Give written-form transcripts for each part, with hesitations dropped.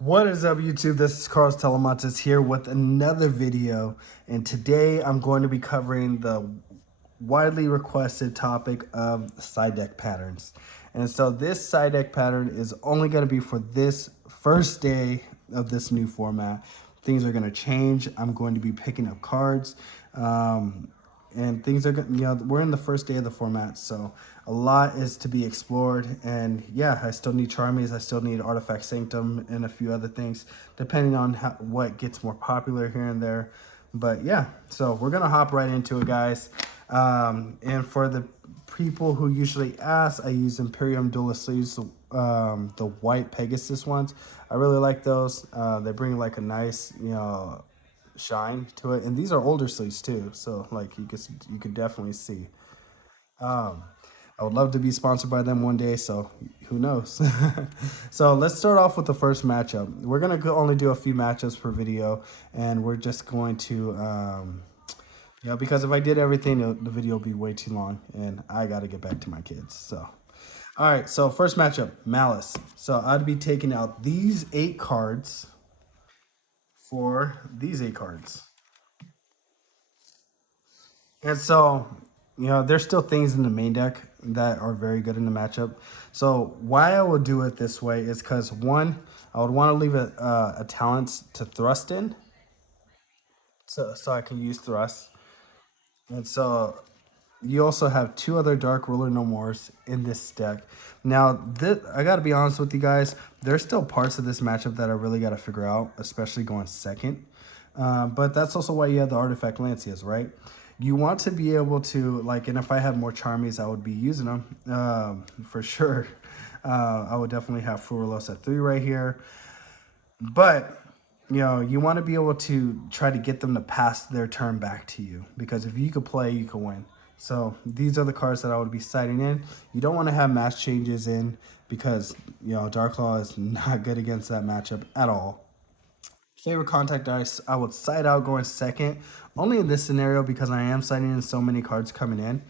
What is up, YouTube? This is Carlos Talamantes here with another video, and today I'm going to be covering the widely requested topic of side deck patterns. And so this side deck pattern is only going to be for this first day of this new format. Things are going to change. I'm going to be picking up cards. And things are good. We're in the first day of the format, so a lot is to be explored. And yeah, I still need Charmies, I still need Artifact Sanctum, and a few other things, depending on what gets more popular here and there. But yeah, so we're gonna hop right into it, guys. And for the people who usually ask, I use Imperium Duelist Sleeves, the white Pegasus ones. I really like those. They bring like a nice, shine to it, and these are older sleeves too, so like you could definitely see. I would love to be sponsored by them one day, so who knows. So let's start off with the first matchup. We're gonna only do a few matchups per video, and we're just going to because if I did everything, the video will be way too long, and I got to get back to my kids. So all right, so first matchup, Malice. So I'd be taking out these 8 cards for these 8 cards. And so, there's still things in the main deck that are very good in the matchup. So why I would do it this way is because, one, I would want to leave a talents to thrust in, so I can use thrust. And so you also have 2 other Dark Ruler No Mores in this deck. Now, I got to be honest with you guys, there's still parts of this matchup that I really got to figure out, especially going second. But that's also why you have the Artifact Lancias, right? You want to be able to, like, and if I had more Charmies, I would be using them for sure. I would definitely have Furilos at 3 right here. But, you want to be able to try to get them to pass their turn back to you. Because if you could play, you could win. So these are the cards that I would be citing in. You don't want to have match changes in because, Darklaw is not good against that matchup at all. Favorite contact dice, I would side out going second, only in this scenario because I am siding in so many cards coming in.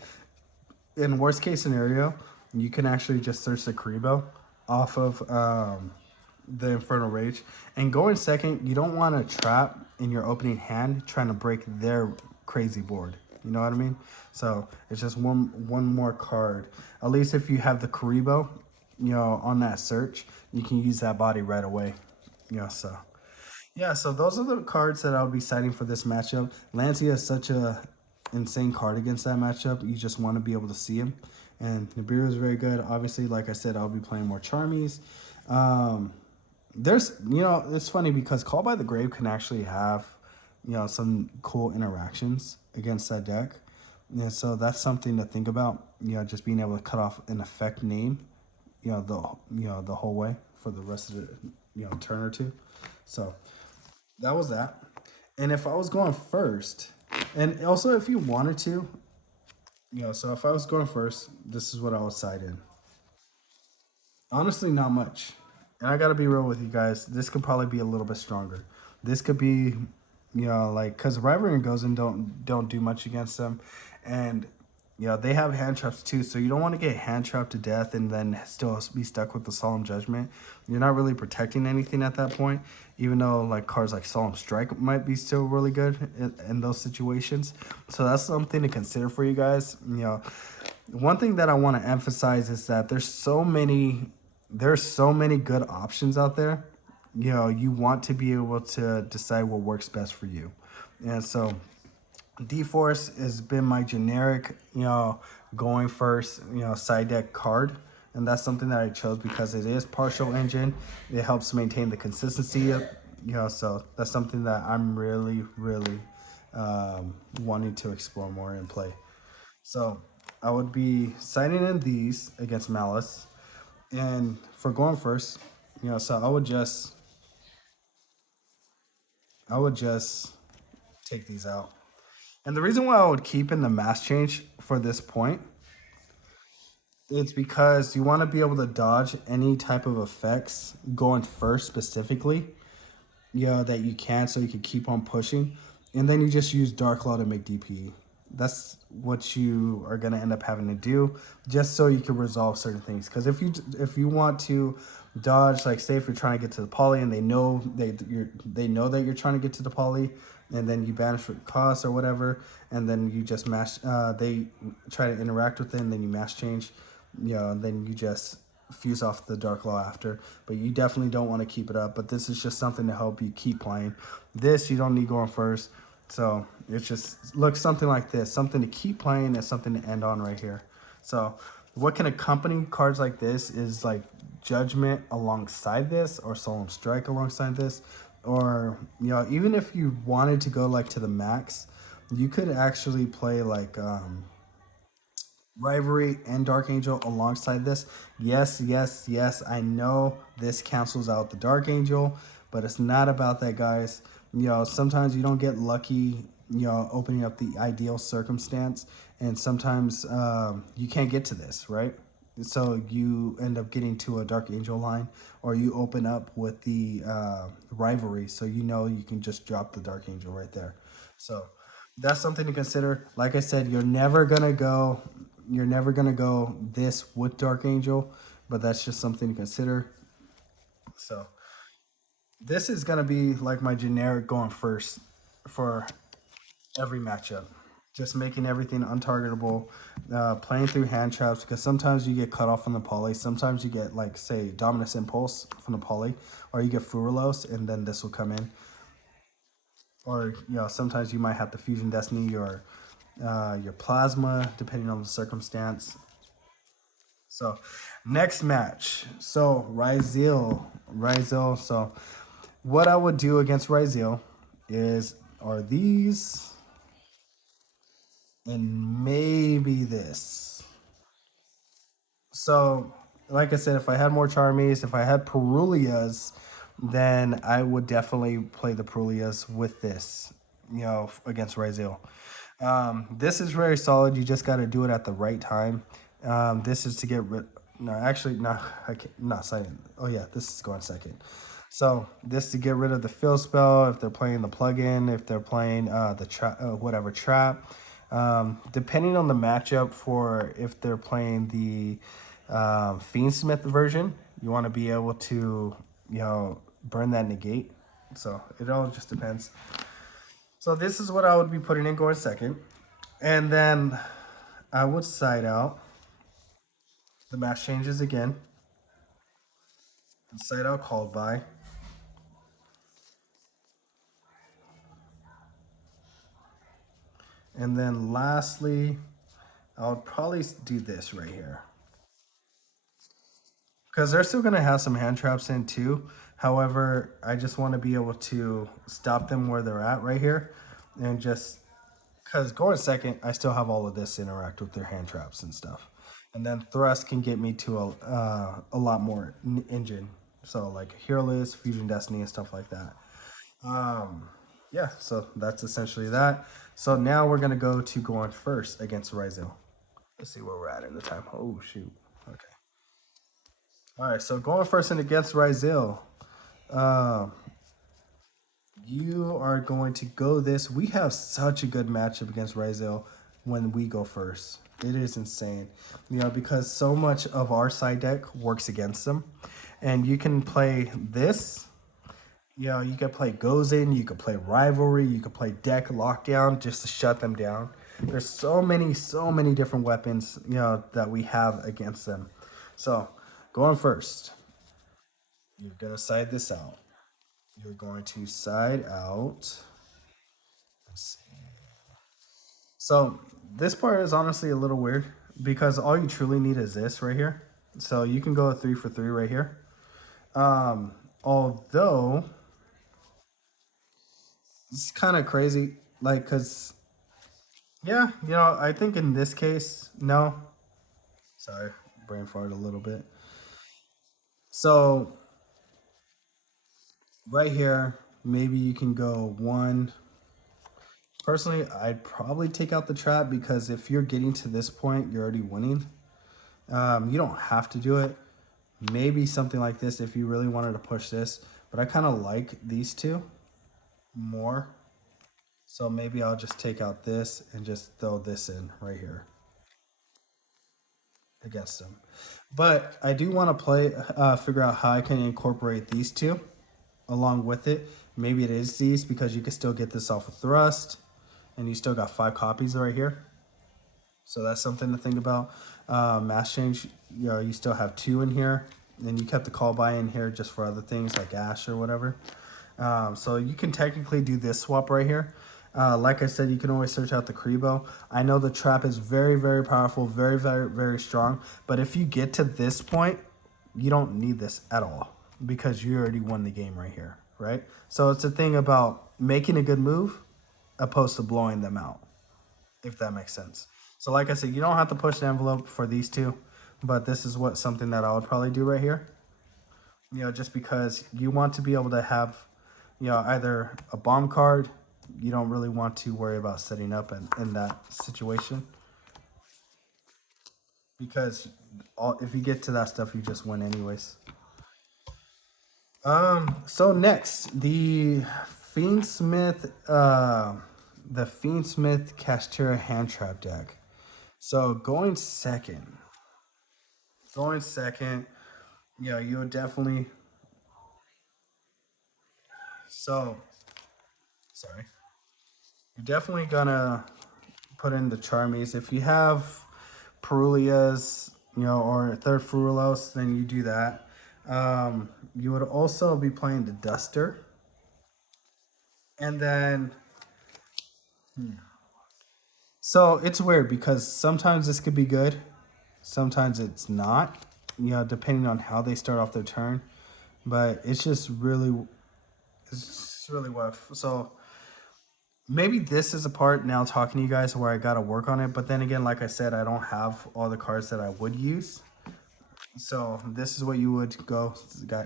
In worst case scenario, you can actually just search the Karibo off of the Infernal Rage. And going second, you don't want to trap in your opening hand trying to break their crazy board. You know what I mean? So it's just one more card. At least if you have the Karibo, on that search, you can use that body right away. So yeah, so those are the cards that I'll be citing for this matchup. Lancia is such a insane card against that matchup. You just want to be able to see him. And Nibiru is very good. Obviously, like I said, I'll be playing more Charmies. There's, it's funny because Call by the Grave can actually have, some cool interactions against that deck. And so that's something to think about, just being able to cut off an effect name, the whole way for the rest of the, turn or two. So that was that. And if I was going first, and also if you wanted to, so if I was going first, this is what I would side in. Honestly, not much. And I gotta be real with you guys. This could probably be a little bit stronger. This could be, like, because Rivalry and Gozen don't do much against them, and they have hand traps too. So you don't want to get hand trapped to death and then still be stuck with the Solemn Judgment. You're not really protecting anything at that point, even though like cards like Solemn Strike might be still really good in those situations. So that's something to consider for you guys. One thing that I want to emphasize is that there's so many good options out there. You want to be able to decide what works best for you. And so D-Force has been my generic, going first, side deck card. And that's something that I chose because it is partial engine. It helps maintain the consistency, so that's something that I'm really, really wanting to explore more and play. So I would be signing in these against Malice. And for going first, so I would just take these out. And the reason why I would keep in the mass change for this point, it's because you want to be able to dodge any type of effects going first specifically, that you can, so you can keep on pushing. And then you just use Dark Law to make DP. That's what you are going to end up having to do just so you can resolve certain things. Because if you want to dodge. Like say if you're trying to get to the poly and they know that you're trying to get to the poly, and then you banish with cost or whatever, and then you just mash. They try to interact with it, and then you mash change. And then you just fuse off the Dark Law after. But you definitely don't want to keep it up. But this is just something to help you keep playing. This you don't need going first. So it's just looks something like this, something to keep playing and something to end on right here. So what can accompany cards like this is like Judgment alongside this, or Solemn Strike alongside this, or even if you wanted to go like to the max, you could actually play like Rivalry and Dark Angel alongside this. Yes, yes, yes. I know this cancels out the Dark Angel, but it's not about that, guys. Sometimes you don't get lucky, opening up the ideal circumstance, and sometimes you can't get to this, right? So you end up getting to a Dark Angel line, or you open up with the Rivalry, so you can just drop the Dark Angel right there. So that's something to consider. Like I said, you're never gonna go this with Dark Angel, but that's just something to consider. So this is gonna be like my generic going first for every matchup. Just making everything untargetable, playing through hand traps, because sometimes you get cut off from the poly. Sometimes you get like say Dominus Impulse from the poly, or you get Furilos, and then this will come in. Or sometimes you might have the Fusion Destiny or your Plasma, depending on the circumstance. So, next match. So, Ryil. So, what I would do against Ryil are these and maybe this. So, like I said, if I had more Charmies, if I had Perulias, then I would definitely play the Perulias with this, against Ryil. This is very solid. You just got to do it at the right time. This is to get rid. No, actually, no, I can't, not second. Oh yeah, this is going second. So this to get rid of the fill spell if they're playing the plugin, if they're playing the trap, whatever trap. Depending on the matchup, for if they're playing the Fiend Smith version, you want to be able to burn that negate. So it all just depends. So this is what I would be putting in going second. And then I would side out. The match changes again. Side out called by. And then lastly, I would probably do this right here. Because they're still going to have some hand traps in too. However, I just want to be able to stop them where they're at right here. And just because going second, I still have all of this interact with their hand traps and stuff. And then thrust can get me to a lot more engine. So like Heroes, Fusion Destiny, and stuff like that. Yeah, so that's essentially that. So now we're gonna go to going first against Ryil. Let's see where we're at in the time. Oh shoot. Okay. All right. So going first and against Ryil, you are going to go this. We have such a good matchup against Ryil when we go first. It is insane, because so much of our side deck works against them, and you can play this. You could play Goes In, you could play Rivalry, you could play Deck Lockdown just to shut them down. There's so many different weapons, that we have against them. So, going first, you're going to side this out. You're going to side out. Let's see. So, this part is honestly a little weird because all you truly need is this right here. So, you can go 3 for 3 right here. Although it's kind of crazy, like, because yeah, I think in this case, no. Sorry, brain fart a little bit. So right here, maybe you can go one. Personally, I'd probably take out the trap, because if you're getting to this point, you're already winning. You don't have to do it. Maybe something like this if you really wanted to push this. But I kind of like these two more. So maybe I'll just take out this and just throw this in right here against them. But I do want to figure out how I can incorporate these two along with it. Maybe it is these because you can still get this off of thrust, and you still got 5 copies right here. So that's something to think about. Mass change, you still have 2 in here, and you kept the call by in here just for other things like Ash or whatever. So you can technically do this swap right here. Like I said, you can always search out the Kribo. I know the trap is very, very powerful, very, very, very strong. But if you get to this point, you don't need this at all because you already won the game right here, right? So it's a thing about making a good move opposed to blowing them out, if that makes sense. So like I said, you don't have to push the envelope for these two, but this is what something that I would probably do right here. Just because you want to be able to have, either a bomb card, you don't really want to worry about setting up in that situation because if you get to that stuff, you just win anyways. So next, Fiend Smith, the Fiend Smith Castera hand trap deck. So going second, you would definitely. So sorry, you're definitely gonna put in the Charmies. If you have Perulias, or third Furulos, then you do that. You would also be playing the Duster. And then, so it's weird because sometimes this could be good, sometimes it's not, depending on how they start off their turn. But it's just really rough. So maybe this is a part now talking to you guys where I got to work on it. But then again, like I said, I don't have all the cards that I would use. So this is what you would go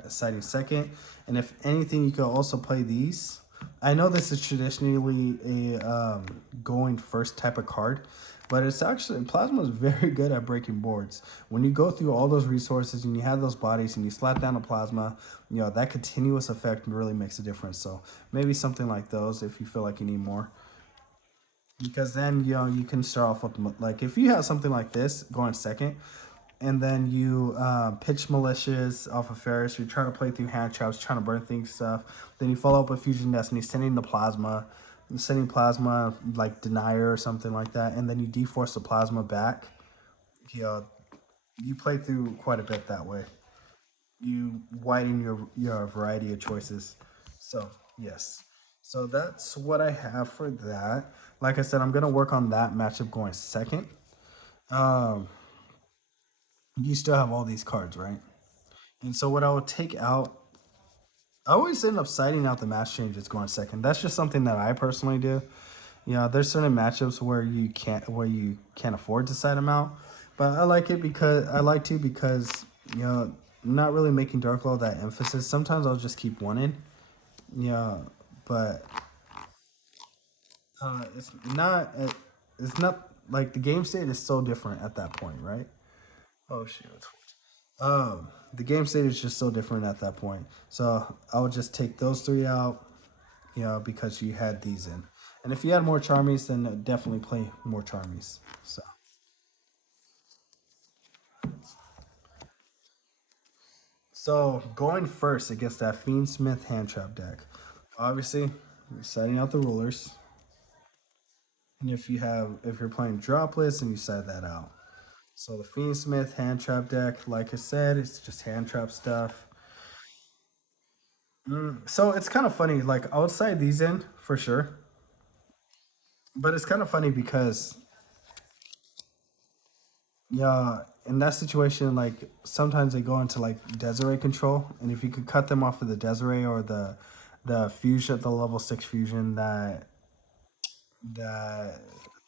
citing second. And if anything, you could also play these. I know this is traditionally a going first type of card, but it's actually Plasma is very good at breaking boards. When you go through all those resources and you have those bodies and you slap down a Plasma, that continuous effect really makes a difference. So maybe something like those if you feel like you need more. Because then you can start off with like if you have something like this going second, and then you pitch malicious off of Ferris. You're trying to play through hand traps, trying to burn things stuff. Then you follow up with Fusion Destiny, sending plasma like Denier or something like that, and then you deforce the plasma back. You know, you play through quite a bit that way. You widen your variety of choices. So yes. So that's what I have for that. Like I said, I'm gonna work on that matchup going second. Um, you still have all these cards, right? And so what I would take out, I always end up citing out the match changes going second. That's just something that I personally do. There's certain matchups where you can't afford to side them out, but I like it because I like to because not really making Dark Law that emphasis. Sometimes I'll just keep one in, yeah, but it's not it's not like the game state is so different at that point, right? Oh shit. The game state is just so different at that point. So I would just take those 3 out, because you had these in. And if you had more Charmies, then definitely play more Charmies. So going first against that Fiend Smith hand trap deck. Obviously, you're setting out the rulers. And if you're playing droplets, and you set that out. So the Fiend Smith hand trap deck, like I said, it's just hand trap stuff. So it's kind of funny. Like outside these in for sure, but it's kind of funny because yeah, in that situation, like sometimes they go into like Desiree control, and if you could cut them off of the Desiree or the fusion, the level 6 fusion that I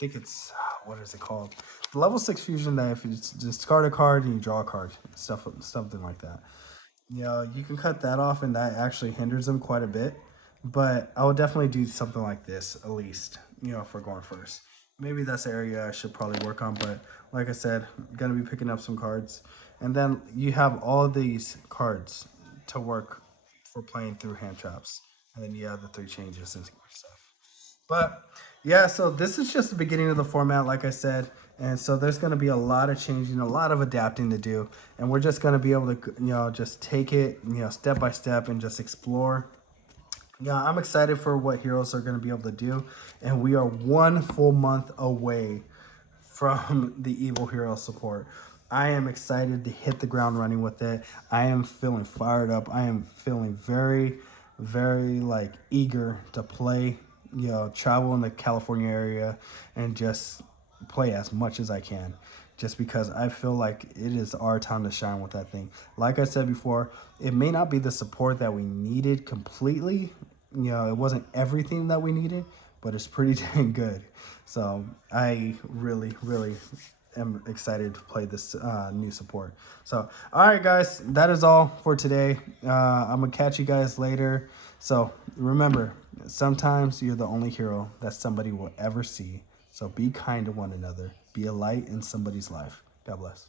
think it's what is it called? The level 6 fusion that if you discard a card and you draw a card, something like that. You can cut that off, and that actually hinders them quite a bit. But I would definitely do something like this at least, if we're going first. Maybe that's the area I should probably work on. But like I said, I'm gonna be picking up some cards, and then you have all these cards to work for playing through hand traps, and then you have the 3 changes and stuff. But yeah, so this is just the beginning of the format, like I said. And so there's going to be a lot of changing, a lot of adapting to do. And we're just going to be able to, just take it, step by step and just explore. Yeah, I'm excited for what heroes are going to be able to do. And we are 1 full month away from the Evil Hero support. I am excited to hit the ground running with it. I am feeling fired up. I am feeling very, very like eager to play, travel in the California area and just play as much as I can. Just because I feel like it is our time to shine with that thing. Like I said before, it may not be the support that we needed completely. It wasn't everything that we needed, but it's pretty dang good. So I really, really am excited to play this new support. So, all right, guys, that is all for today. I'm going to catch you guys later. So remember, sometimes you're the only hero that somebody will ever see. So be kind to one another. Be a light in somebody's life. God bless.